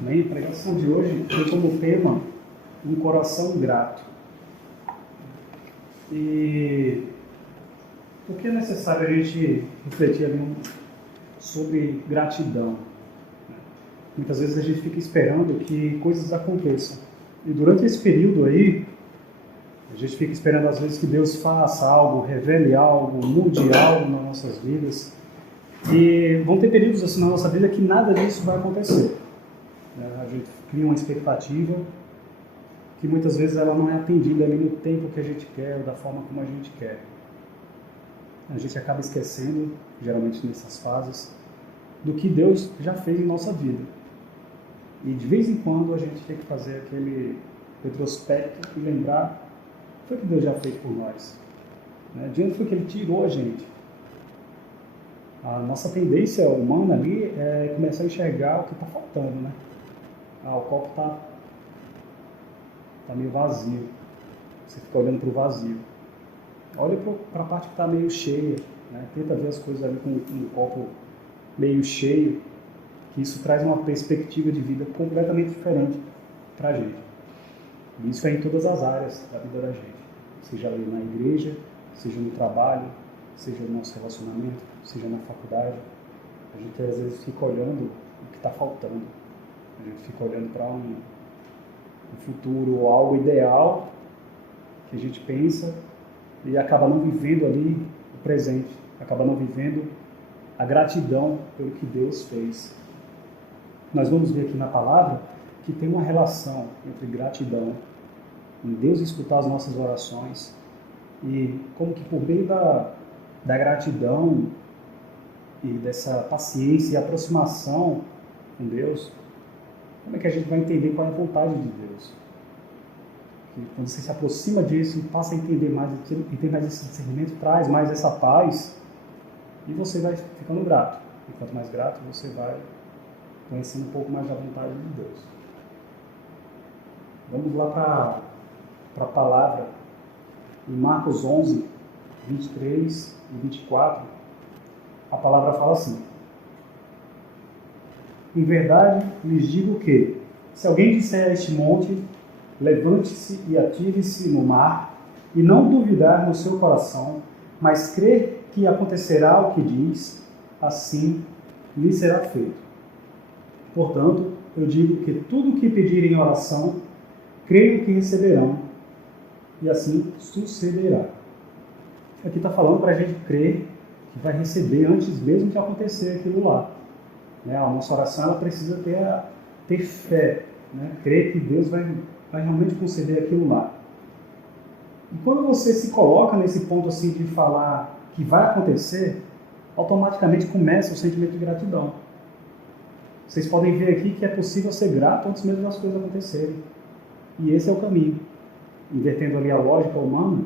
Amém? A pregação de hoje tem como tema um coração grato. E por que é necessário a gente refletir ali sobre gratidão? Muitas vezes a gente fica esperando que coisas aconteçam. E durante esse período aí, a gente fica esperando às vezes que Deus faça algo, revele algo, mude algo nas nossas vidas. E vão ter períodos assim na nossa vida que nada disso vai acontecer. A gente cria uma expectativa que muitas vezes ela não é atendida ali no tempo que a gente quer, ou da forma como a gente quer. A gente acaba esquecendo, geralmente nessas fases, do que Deus já fez em nossa vida. E de vez em quando a gente tem que fazer aquele retrospecto e lembrar o que foi que Deus já fez por nós. De onde foi que Ele tirou a gente? A nossa tendência humana ali é começar a enxergar o que está faltando, né? O copo está meio vazio. Você fica olhando para o vazio. Olha para a parte que está meio cheia, né? Tenta ver as coisas ali com um copo meio cheio, que isso traz uma perspectiva de vida completamente diferente para a gente. E isso é em todas as áreas da vida da gente. Seja ali na igreja, seja no trabalho, seja no nosso relacionamento, seja na faculdade. A gente às vezes fica olhando o que está faltando. A gente fica olhando para um futuro ou algo ideal que a gente pensa e acaba não vivendo ali o presente, acaba não vivendo a gratidão pelo que Deus fez. Nós vamos ver aqui na palavra que tem uma relação entre gratidão, em Deus escutar as nossas orações e como que por meio da gratidão e dessa paciência e aproximação com Deus, como é que a gente vai entender qual é a vontade de Deus? Que quando você se aproxima disso e passa a entender mais, e tem mais esse discernimento, traz mais essa paz e você vai ficando grato. E quanto mais grato, você vai conhecendo um pouco mais da vontade de Deus. Vamos lá para a palavra. Em Marcos 11, 23 e 24, a palavra fala assim: em verdade, lhes digo que, se alguém disser a este monte, levante-se e atire-se no mar, e não duvidar no seu coração, mas crer que acontecerá o que diz, assim lhe será feito. Portanto, eu digo que tudo o que pedirem em oração, creio que receberão, e assim sucederá. Aqui está falando para a gente crer que vai receber antes mesmo de acontecer aquilo lá. A nossa oração ela precisa ter fé, crer que Deus vai realmente conceder aquilo lá. E quando você se coloca nesse ponto assim de falar que vai acontecer, automaticamente começa o sentimento de gratidão. Vocês podem ver aqui que é possível ser grato antes mesmo das coisas acontecerem. E esse é o caminho. Invertendo ali a lógica humana,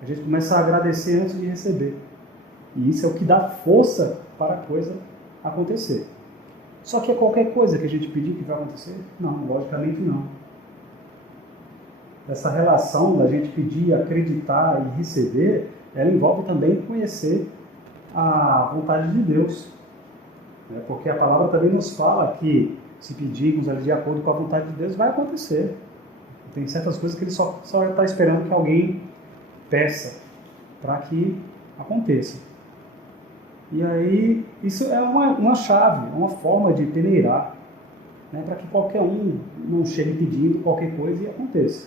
a gente começa a agradecer antes de receber. E isso é o que dá força para a coisa acontecer. Só que é qualquer coisa que a gente pedir que vai acontecer? Não, logicamente não. Essa relação da gente pedir, acreditar e receber, ela envolve também conhecer a vontade de Deus. Porque a palavra também nos fala que se pedirmos ali de acordo com a vontade de Deus, vai acontecer. Tem certas coisas que Ele só está esperando que alguém peça para que aconteça. E aí, isso é uma chave, uma forma de peneirar, para que qualquer um não chegue pedindo qualquer coisa e aconteça.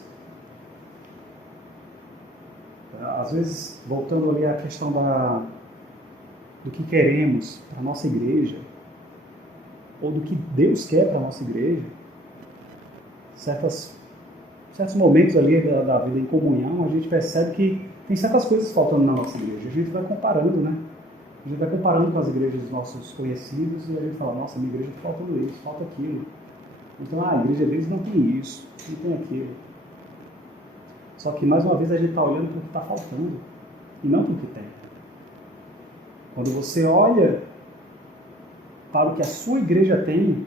Às vezes, voltando ali à questão do que queremos para a nossa igreja, ou do que Deus quer para a nossa igreja, certos momentos ali da vida em comunhão, a gente percebe que tem certas coisas faltando na nossa igreja. A gente vai comparando, A gente vai comparando com as igrejas dos nossos conhecidos e a gente fala, nossa, minha igreja está faltando isso, falta aquilo. Então, a igreja deles não tem isso, não tem aquilo. Só que, mais uma vez, a gente está olhando para o que está faltando e não para o que tem. Quando você olha para o que a sua igreja tem,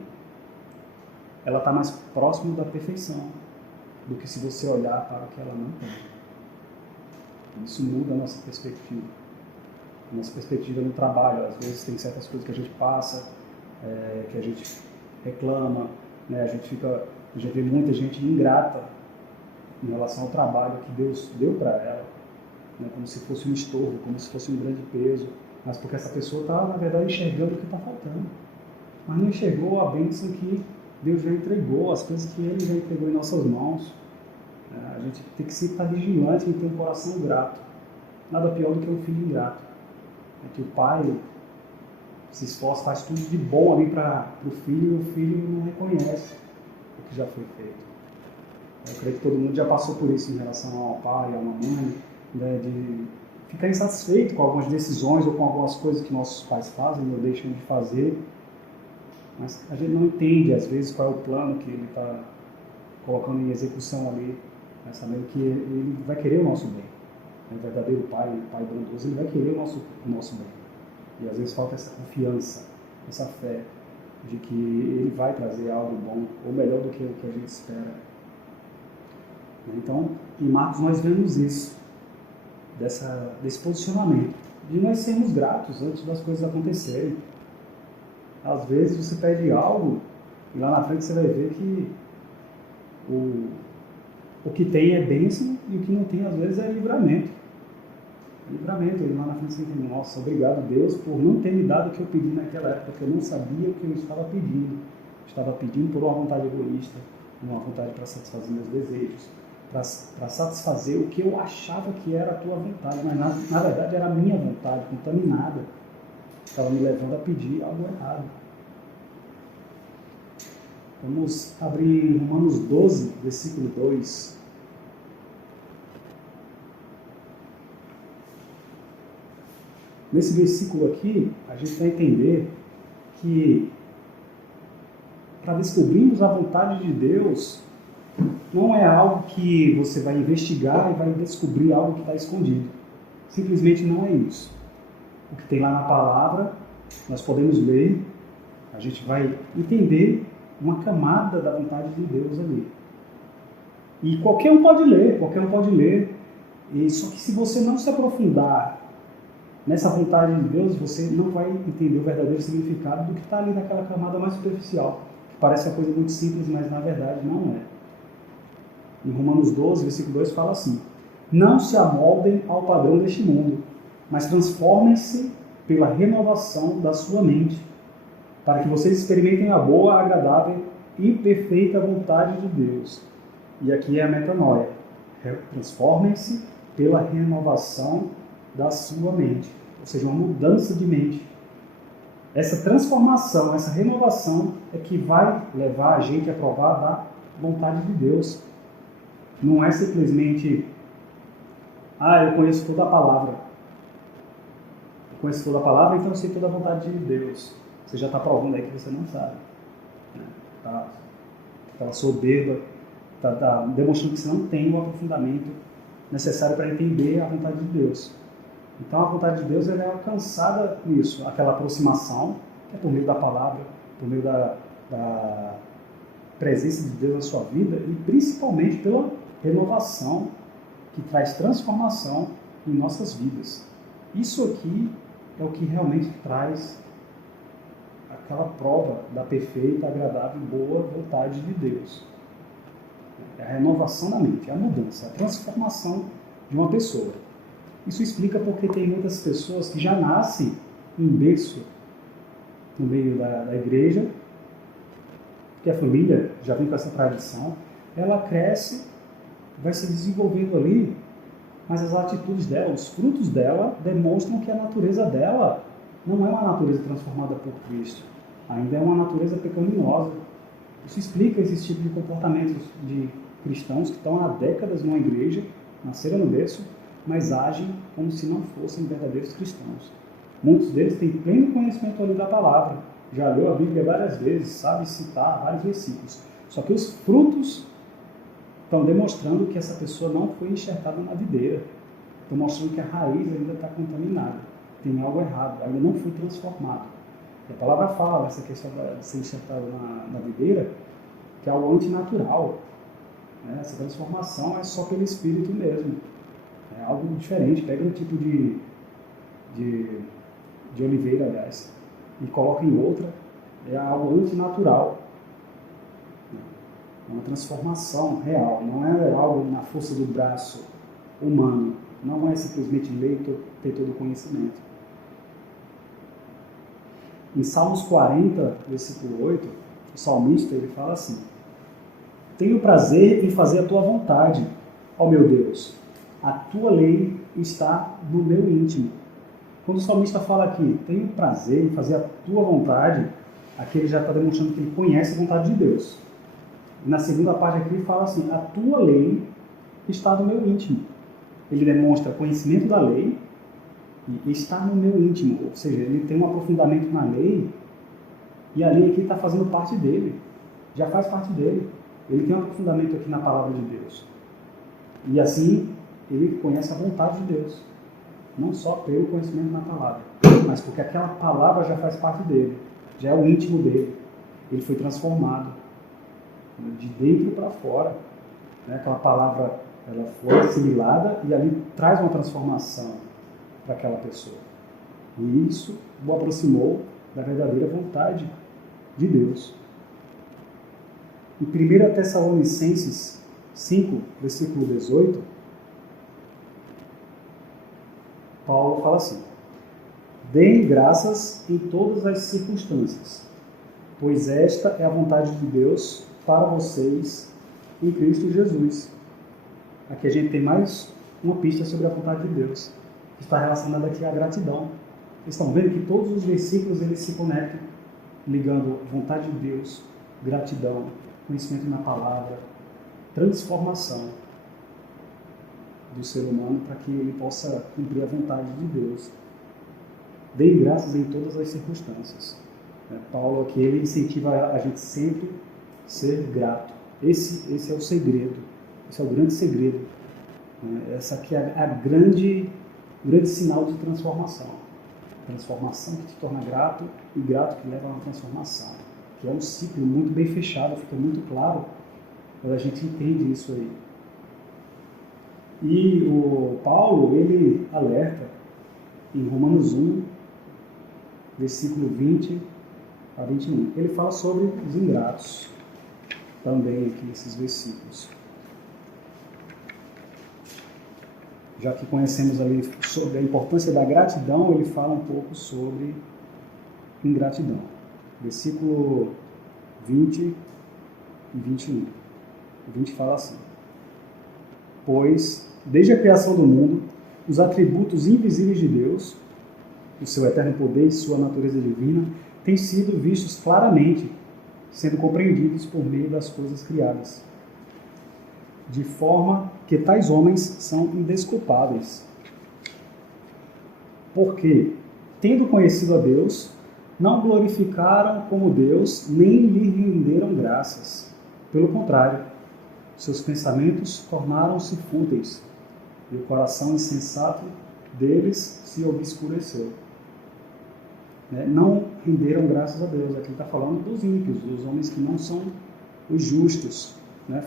ela está mais próximo da perfeição do que se você olhar para o que ela não tem. Isso muda a nossa perspectiva. A nossa perspectiva no trabalho. Às vezes tem certas coisas que a gente passa, que a gente reclama, né? A gente vê muita gente ingrata em relação ao trabalho que Deus deu para ela, né? Como se fosse um estorvo, como se fosse um grande peso, mas porque essa pessoa está, na verdade, enxergando o que está faltando, mas não enxergou a bênção que Deus já entregou, as coisas que Ele já entregou em nossas mãos. A gente tem que sempre estar vigilante e ter um coração grato. Nada pior do que um filho ingrato. É que o pai se esforça, faz tudo de bom ali para o filho, e o filho não reconhece o que já foi feito. Eu creio que todo mundo já passou por isso em relação ao pai, a uma mãe, né, de ficar insatisfeito com algumas decisões ou com algumas coisas que nossos pais fazem ou deixam de fazer, mas a gente não entende às vezes qual é o plano que ele está colocando em execução ali, né, sabendo que ele vai querer o nosso bem. O verdadeiro pai, o pai bondoso, ele vai querer o nosso bem. E às vezes falta essa confiança, essa fé de que ele vai trazer algo bom, ou melhor do que o que a gente espera. Então, em Marcos nós vemos isso, desse posicionamento, de nós sermos gratos antes das coisas acontecerem. Às vezes você pede algo e lá na frente você vai ver que o que tem é bênção e o que não tem às vezes é livramento. Livramento, e lá na frente você entende, nossa, obrigado Deus por não ter me dado o que eu pedi naquela época, porque eu não sabia o que eu estava pedindo. Eu estava pedindo por uma vontade egoísta, uma vontade para satisfazer meus desejos, para satisfazer o que eu achava que era a tua vontade, mas na verdade era a minha vontade, contaminada. Estava me levando a pedir algo errado. Vamos abrir em Romanos 12, versículo 2. Nesse versículo aqui, a gente vai entender que para descobrirmos a vontade de Deus, não é algo que você vai investigar e vai descobrir algo que está escondido. Simplesmente não é isso. O que tem lá na palavra, nós podemos ler, a gente vai entender uma camada da vontade de Deus ali. E qualquer um pode ler, e só que se você não se aprofundar nessa vontade de Deus, você não vai entender o verdadeiro significado do que está ali naquela camada mais superficial, que parece uma coisa muito simples, mas na verdade não é. Em Romanos 12, versículo 2, fala assim: não se amoldem ao padrão deste mundo, mas transformem-se pela renovação da sua mente, para que vocês experimentem a boa, agradável e perfeita vontade de Deus. E aqui é a metanoia. Transformem-se pela renovação da sua mente, ou seja, uma mudança de mente. Essa transformação, essa renovação é que vai levar a gente a provar da vontade de Deus. Não é simplesmente, eu conheço toda a palavra. Eu conheço toda a palavra, então eu sei toda a vontade de Deus. Você já está provando aí que você não sabe. Está aquela soberba, está demonstrando que você não tem o aprofundamento necessário para entender a vontade de Deus. Então a vontade de Deus ela é alcançada com isso, aquela aproximação, que é por meio da palavra, por meio da presença de Deus na sua vida e principalmente pela renovação que traz transformação em nossas vidas. Isso aqui é o que realmente traz aquela prova da perfeita, agradável e boa vontade de Deus. É a renovação da mente, é a mudança, a transformação de uma pessoa. Isso explica porque tem muitas pessoas que já nascem em berço no meio da igreja, porque a família já vem com essa tradição, ela cresce, vai se desenvolvendo ali, mas as atitudes dela, os frutos dela, demonstram que a natureza dela não é uma natureza transformada por Cristo, ainda é uma natureza pecaminosa. Isso explica esse tipo de comportamentos de cristãos que estão há décadas numa igreja, nasceram no berço, mas agem como se não fossem verdadeiros cristãos. Muitos deles têm pleno conhecimento ali da palavra, já leu a Bíblia várias vezes, sabe citar vários versículos. Só que os frutos estão demonstrando que essa pessoa não foi enxertada na videira. Estão mostrando que a raiz ainda está contaminada. Tem algo errado, ainda não foi transformado. E a palavra fala, essa questão de ser enxertado na videira, que é algo antinatural. Né? Essa transformação é só pelo Espírito mesmo. É algo diferente. Pega um tipo de oliveira, aliás, e coloca em outra. É algo antinatural. É uma transformação real, não é algo na força do braço humano, não é simplesmente ler e ter todo o conhecimento. Em Salmos 40, versículo 8, o salmista ele fala assim: tenho prazer em fazer a tua vontade, ó meu Deus, a tua lei está no meu íntimo. Quando o salmista fala aqui, tenho prazer em fazer a tua vontade, aqui ele já está demonstrando que ele conhece a vontade de Deus. E na segunda parte aqui ele fala assim, a tua lei está no meu íntimo. Ele demonstra conhecimento da lei e está no meu íntimo, ou seja, ele tem um aprofundamento na lei e a lei aqui está fazendo parte dele, já faz parte dele. Ele tem um aprofundamento aqui na palavra de Deus. E assim, ele conhece a vontade de Deus. Não só pelo conhecimento na palavra, mas porque aquela palavra já faz parte dele, já é o íntimo dele. Ele foi transformado de dentro para fora. Aquela palavra ela foi assimilada e ali traz uma transformação para aquela pessoa. E isso o aproximou da verdadeira vontade de Deus. Em 1 Tessalonicenses 5, versículo 18, Paulo fala assim: deem graças em todas as circunstâncias, pois esta é a vontade de Deus para vocês em Cristo Jesus. Aqui a gente tem mais uma pista sobre a vontade de Deus, que está relacionada aqui à gratidão. Vocês estão vendo que todos os versículos eles se conectam, ligando vontade de Deus, gratidão, conhecimento na palavra, transformação do ser humano para que ele possa cumprir a vontade de Deus. Deem graças em todas as circunstâncias. Paulo aqui ele incentiva a gente sempre ser grato. Esse é o segredo, esse é o grande segredo. Essa aqui é o grande sinal de transformação. Transformação que te torna grato e grato que leva a uma transformação. Que é um ciclo muito bem fechado, fica muito claro quando a gente entende isso aí. E o Paulo, ele alerta em Romanos 1, versículo 20 a 21. Ele fala sobre os ingratos, também aqui nesses versículos. Já que conhecemos ali sobre a importância da gratidão, ele fala um pouco sobre ingratidão. Versículo 20 e 21. O 20 fala assim: pois, desde a criação do mundo, os atributos invisíveis de Deus, o seu eterno poder e sua natureza divina, têm sido vistos claramente, sendo compreendidos por meio das coisas criadas, de forma que tais homens são indesculpáveis. Porque, tendo conhecido a Deus, não glorificaram como Deus, nem lhe renderam graças. Pelo contrário, seus pensamentos tornaram-se fúteis, e o coração insensato deles se obscureceu. Não renderam graças a Deus. Aqui está falando dos ímpios, dos homens que não são os justos.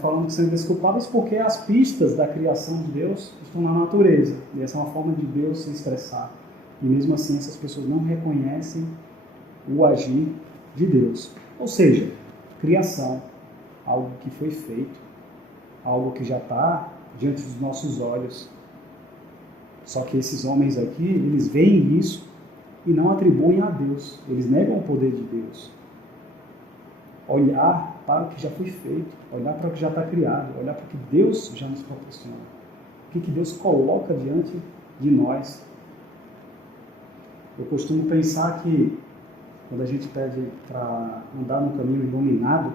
Falando que são indesculpáveis porque as pistas da criação de Deus estão na natureza. E essa é uma forma de Deus se expressar. E mesmo assim essas pessoas não reconhecem o agir de Deus. Ou seja, criação, algo que foi feito, algo que já está diante dos nossos olhos. Só que esses homens aqui, eles veem isso e não atribuem a Deus. Eles negam o poder de Deus. Olhar para o que já foi feito, olhar para o que já está criado, olhar para o que Deus já nos proporciona, o que Deus coloca diante de nós. Eu costumo pensar que quando a gente pede para andar no caminho iluminado,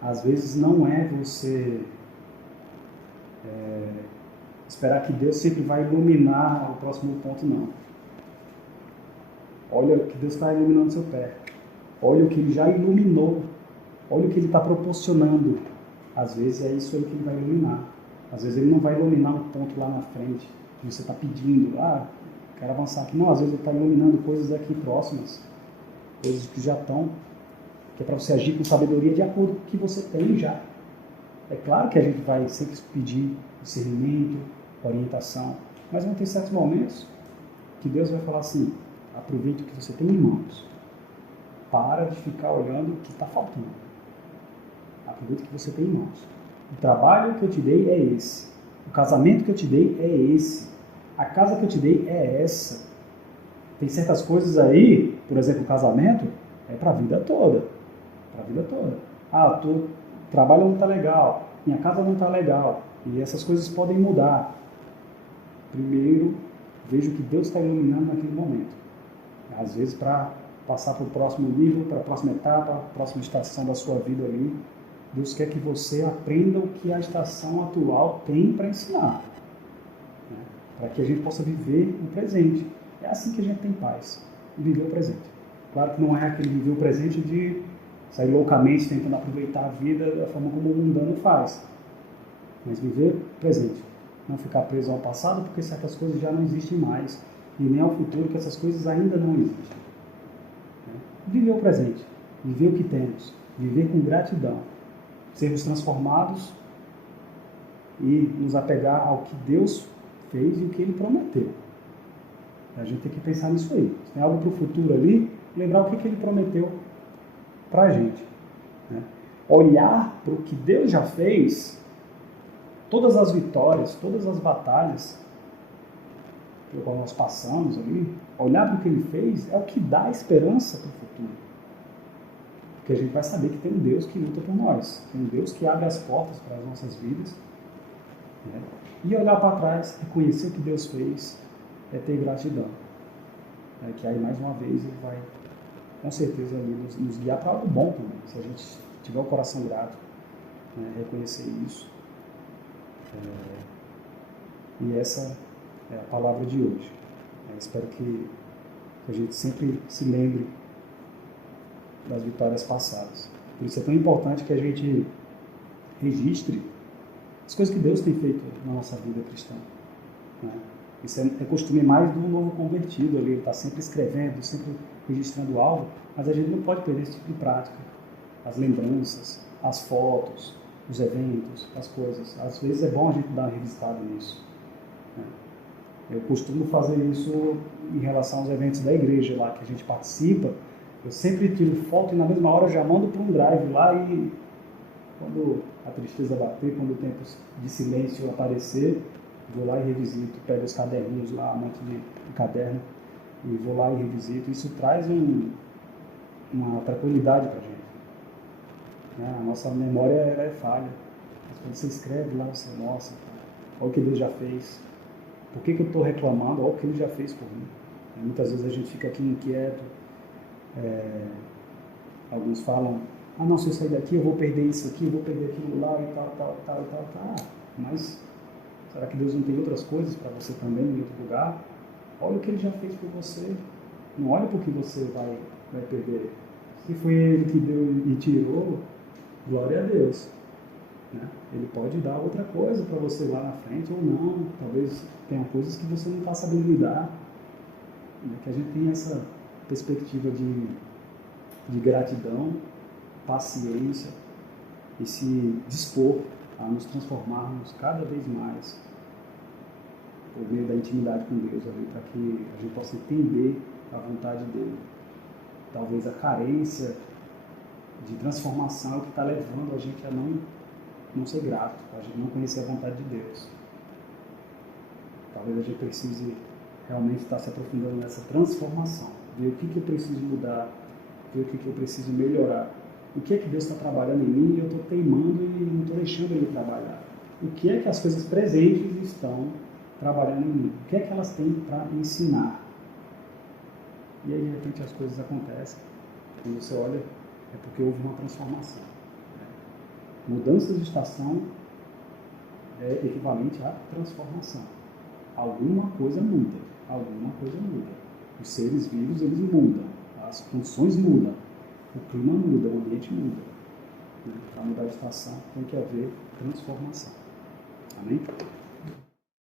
às vezes não é você esperar que Deus sempre vai iluminar o próximo ponto, não. Olha o que Deus está iluminando o seu pé. Olha o que Ele já iluminou. Olha o que Ele está proporcionando. Às vezes é isso aí que Ele vai iluminar. Às vezes Ele não vai iluminar um ponto lá na frente que você está pedindo. Quero avançar aqui. Não, às vezes Ele está iluminando coisas aqui próximas. Coisas que já estão. Que é para você agir com sabedoria de acordo com o que você tem já. É claro que a gente vai sempre pedir discernimento, orientação. Mas vão ter certos momentos que Deus vai falar assim: aproveite o que você tem em mãos. Para de ficar olhando o que está faltando. Aproveita o que você tem em mãos. O trabalho que eu te dei é esse. O casamento que eu te dei é esse. A casa que eu te dei é essa. Tem certas coisas aí, por exemplo, o casamento, é para a vida toda. Para a vida toda. Ah, o trabalho não está legal, minha casa não está legal. E essas coisas podem mudar. Primeiro, veja o que Deus está iluminando naquele momento. Às vezes, para passar para o próximo nível, para a próxima etapa, a próxima estação da sua vida ali, Deus quer que você aprenda o que a estação atual tem para ensinar. Né? Para que a gente possa viver o presente. É assim que a gente tem paz, viver o presente. Claro que não é aquele viver o presente de sair loucamente tentando aproveitar a vida da forma como o mundano faz. Mas viver o presente. Não ficar preso ao passado, porque certas coisas já não existem mais. E nem ao futuro, que essas coisas ainda não existem. Viver o presente. Viver o que temos. Viver com gratidão. Sermos transformados e nos apegar ao que Deus fez e o que Ele prometeu. A gente tem que pensar nisso aí. Se tem algo para o futuro ali, lembrar o que Ele prometeu para a gente. Né? Olhar para o que Deus já fez, todas as vitórias, todas as batalhas pelo qual nós passamos ali, olhar para o que Ele fez é o que dá esperança para o futuro. Porque a gente vai saber que tem um Deus que luta por nós, tem um Deus que abre as portas para as nossas vidas. Né? E olhar para trás, reconhecer o que Deus fez, é ter gratidão. Que aí, mais uma vez, Ele vai, com certeza, ali, nos guiar para algo bom também. Se a gente tiver o coração grato, reconhecer isso. E essa é a palavra de hoje. Espero que a gente sempre se lembre das vitórias passadas. Por isso é tão importante que a gente registre as coisas que Deus tem feito na nossa vida cristã. Né? Isso é costume mais do novo convertido, ele está sempre escrevendo, sempre registrando algo, mas a gente não pode perder esse tipo de prática. As lembranças, as fotos, os eventos, as coisas. Às vezes é bom a gente dar uma revisitada nisso. Né? Eu costumo fazer isso em relação aos eventos da igreja lá, que a gente participa. Eu sempre tiro foto e na mesma hora já mando para um drive lá e quando a tristeza bater, quando o tempo de silêncio aparecer, vou lá e revisito, pego os caderninhos lá, um monte de caderno, e vou lá e revisito. Isso traz uma tranquilidade para a gente. A nossa memória é falha. Mas quando você escreve lá, você, nossa, olha o que Deus já fez. Por que eu estou reclamando? Olha o que Ele já fez por mim. Muitas vezes a gente fica aqui inquieto. Alguns falam, não, se eu sair daqui eu vou perder isso aqui, eu vou perder aquilo lá e tal. Mas será que Deus não tem outras coisas para você também em outro lugar? Olha o que Ele já fez por você. Não olha para o que você vai perder. Se foi Ele que deu e tirou, glória a Deus. Né? Ele pode dar outra coisa para você lá na frente ou não. Talvez tenha coisas que você não está sabendo lidar. Que a gente tenha essa perspectiva de gratidão, paciência e se dispor a nos transformarmos cada vez mais por meio da intimidade com Deus, para que a gente possa entender a vontade dEle. Talvez a carência de transformação é o que está levando a gente a não ser grato, a gente não conhecer a vontade de Deus. Talvez a gente precise realmente estar se aprofundando nessa transformação, ver o que eu preciso mudar, ver o que eu preciso melhorar. O que é que Deus está trabalhando em mim e eu estou teimando e não estou deixando Ele trabalhar. O que é que as coisas presentes estão trabalhando em mim? O que é que elas têm para ensinar? E aí, de repente, as coisas acontecem. Quando você olha, é porque houve uma transformação. Mudança de estação é equivalente à transformação. Alguma coisa muda. Os seres vivos, eles mudam. As funções mudam. O clima muda, o ambiente muda. Para mudar de estação, tem que haver transformação. Amém?